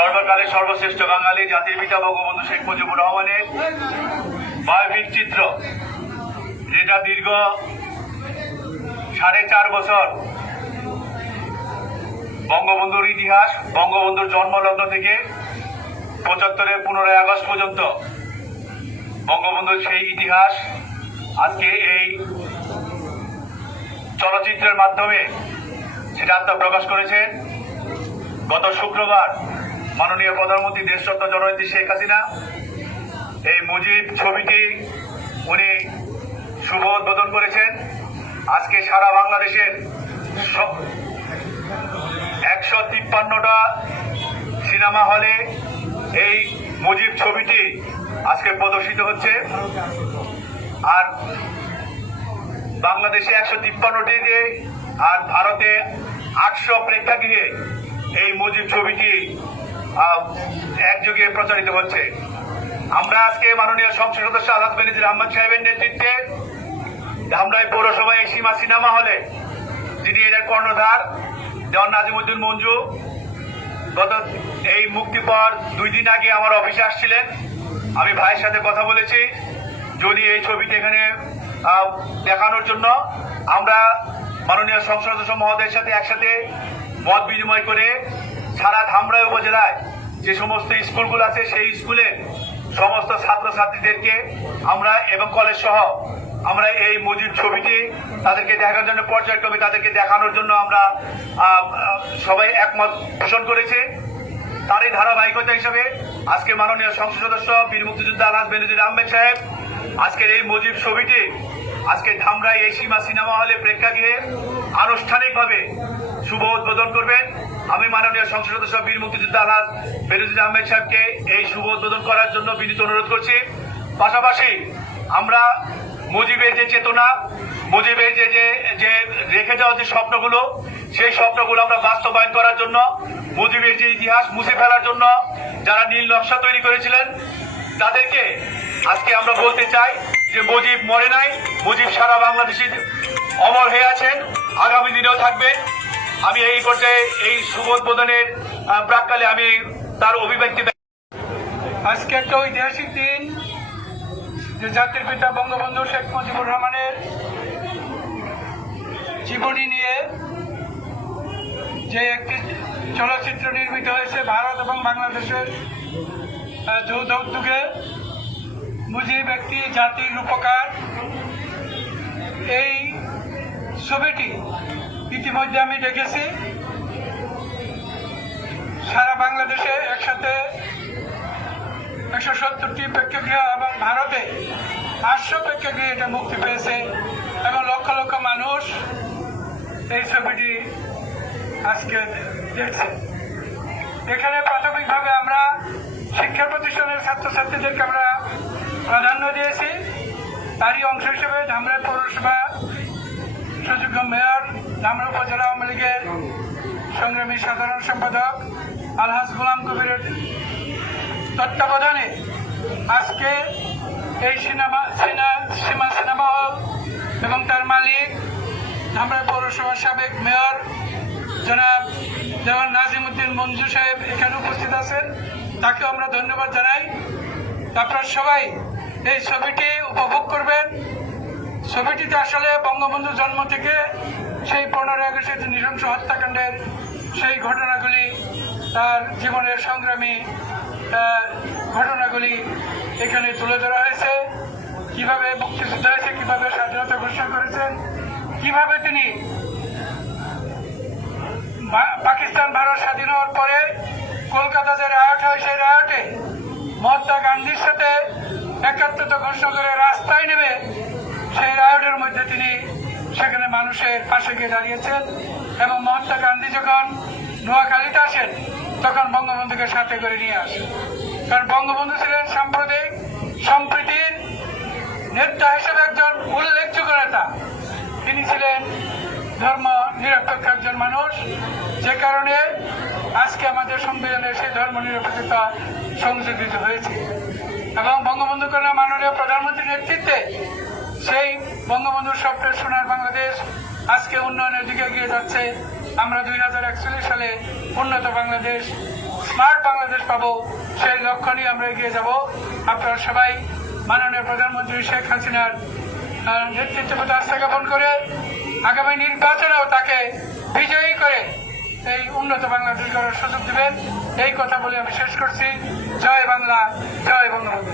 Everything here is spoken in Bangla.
সর্বকালের সর্বশ্রেষ্ঠ বাঙালি জাতির পিতা বঙ্গবন্ধু শেখ মুজিবুর রহমানের বায়োপিক চিত্র, যেটা দীর্ঘ 4.5 বছর বঙ্গবন্ধুর ইতিহাস, বঙ্গবন্ধুর জন্মলগ্ন থেকে 75-এর 15 আগস্ট পর্যন্ত বঙ্গবন্ধুর সেই ইতিহাস আজকে এই চলচ্চিত্রের মাধ্যমে সেটা আত্মপ্রকাশ করেছেন। গত শুক্রবার মাননীয় প্রধানমন্ত্রী দেশরত্ন জননেত্রী শেখ হাসিনা এই মুজিব ছবিটি উনি শুভ উদ্বোধন করেছেন। আজকে সারা বাংলাদেশের 153টা সিনেমা হলে এই মুজিব ছবিটি আজকে প্রদর্শিত হচ্ছে। আর বাংলাদেশে 153টিতে আর ভারতে 800 প্রেক্ষাগৃহে এই মুজিব ছবিটি একযোগে প্রচারিত হচ্ছে। আমরা আজকে মাননীয় সংসদ সদস্য আলহাজ বেনজির আহমদ সাহেবের নেতৃত্বে ধামরাই পৌরসভায় সীমা সিনেমা হলে, যিনি এর কর্ণধার দেওয়ান নাজিমুদ্দিন মঞ্জু, গত এই মুক্তি পাওয়ার 2 দিন আগে আমার অফিসে আসছিলেন। আমি ভাইয়ের সাথে কথা বলেছি যদি এই ছবিটি এখানে দেখানোর জন্য আমরা মাননীয় সংসদ সদস্য মহোদয়ের সাথে একসাথে মত বিনিময় করে সারা ধামরাই উপজেলায় যে সমস্ত স্কুলগুলো আছে সেই স্কুলের সমস্ত ছাত্রছাত্রীদেরকে আমরা এবং কলেজ সহ আমরা এই মুজিব ছবিটি তাদেরকে দেখানোর জন্য, পর্যায়ক্রমে তাদেরকে দেখানোর জন্য আমরা সবাই একমত পোষণ করেছি। তারই ধারাবাহিকতা হিসেবে আজকে মাননীয় সংসদ সদস্য বীর মুক্তিযোদ্ধা আলহাজ বেনজির আহমেদ সাহেব আজকের এই মুজিব ছবিটি আজকে ধামরাই এই সীমা সিনেমা হলে প্রেক্ষাগৃহে আনুষ্ঠানিকভাবে শুভ উদ্বোধন করবেন। আমি মাননীয় সংসদ সদস্য বীর মুক্তিযোদ্ধা আলহাজ বেনজির আহমেদ সাহেবকে এই শুভ উদ্বোধন করার জন্য বিনীত অনুরোধ করছি। পাশাপাশি আমরা মুজিবের যে চেতনা, মুজিবের যে রেখে যাওয়া যে স্বপ্নগুলো, সেই স্বপ্নগুলো আমরা বাস্তবায়ন করার জন্য, মুজিবের যে ইতিহাস মুছে ফেলার জন্য যারা নীল নকশা তৈরি করেছিলেন তাদেরকে আজকে আমরা বলতে চাই যে মুজিব মরে নাই, মুজিব সারা বাংলাদেশের অমর হয়ে আছেন, আগামী দিনেও থাকবেন। আমি এই পর্যায়ে এই শুভ উদ্বোধনের প্রাক্কালে আমি তার অভিব্যক্তি। আজকে একটা ঐতিহাসিক দিন, যে জাতির পিতা বঙ্গবন্ধু শেখ মুজিবুর রহমানের জীবনী নিয়ে যে একটি চলচ্চিত্র নির্মিত হয়েছে ভারত এবং বাংলাদেশের যৌথ উদ্যোগে। মুজিব একটি জাতির রূপকার। এই ছবিটি ইতিমধ্যে আমি দেখেছি। সারা বাংলাদেশে একসাথে 170টি প্রেক্ষাগৃহ এবং ভারতে 800 প্রেক্ষাগৃহে এটা মুক্তি পেয়েছে এবং লক্ষ লক্ষ মানুষ এই ছবিটি আজকে দেখছে। এখানে প্রাথমিকভাবে আমরা শিক্ষা প্রতিষ্ঠানের ছাত্রছাত্রীদেরকে আমরা প্রাধান্য দিয়েছি। তারই অংশ হিসেবে ধামরাই পৌরসভা সুযোগ্য মেয়র, ধামরাই উপজেলা আওয়ামী লীগের সংগ্রামী সাধারণ সম্পাদক আলহাজ গোলাম কবিরের তত্ত্বাবধানে আজকে এই সীমা সিনেমা হল এবং তার মালিক ধামরাই পৌরসভার সাবেক মেয়র জনাব দেওয়ান নাজিমুদ্দিন মঞ্জু সাহেব এখানে উপস্থিত আছেন। তাকেও আমরা ধন্যবাদ জানাই। আপনারা সবাই এই ছবিটি উপভোগ করবেন। ছবিটিতে আসলে বঙ্গবন্ধুর জন্ম থেকে সেই 15 আগস্টের নৃশংস হত্যাকাণ্ডের সেই ঘটনাগুলি, তার জীবনের সংগ্রামী ঘটনাগুলি এখানে তুলে ধরা হয়েছে। কিভাবে মুক্তিযুদ্ধ হয়েছে, কিভাবে স্বাধীনতা ঘোষণা করেছেন, কিভাবে তিনি পাকিস্তান ভারত স্বাধীন হওয়ার পরে কলকাতা যে রায়ট হয় সেই রায়টে মহাত্মা গান্ধীর সাথে একাত্মতা ঘোষণা করে রাস্তায় নেমে সেই রায়টের মধ্যে তিনি সেখানে মানুষের পাশে গিয়ে দাঁড়িয়েছেন এবং মহাত্মা গান্ধী যখন নোয়াখালীতে আসেন তখন বঙ্গবন্ধুকে সাথে করে নিয়ে আসেন। কারণ বঙ্গবন্ধু ছিলেন সাম্প্রদায়িক সম্প্রীতির নেতা হিসেবে একজন উল্লেখযোগ্য নেতা। তিনি ছিলেন ধর্ম নিরপেক্ষ একজন মানুষ, যে কারণে আজকে আমাদের সংবিধানে সেই ধর্ম নিরপেক্ষতা সংযোজিত হয়েছে। এবং বঙ্গবন্ধু কন্যা মাননীয় প্রধানমন্ত্রীর নেতৃত্বে সেই বঙ্গবন্ধুর স্বপ্নের সোনার বাংলাদেশ আজকে উন্নয়নের দিকে এগিয়ে যাচ্ছে। আমরা 2041 সালে উন্নত বাংলাদেশ, স্মার্ট বাংলাদেশ পাবো। সেই লক্ষ্য নিয়ে আমরা এগিয়ে যাব। আপনারা সবাই মাননীয় প্রধানমন্ত্রী শেখ হাসিনার নেতৃত্বের প্রতি আস্থা জ্ঞাপন করে আগামী নির্বাচনেও তাকে বিজয়ী করে এই উন্নত বাংলাদেশ গড়ার সুযোগ দিবেন। এই কথা বলে আমি শেষ করছি। জয় বাংলা, জয় বঙ্গবন্ধু।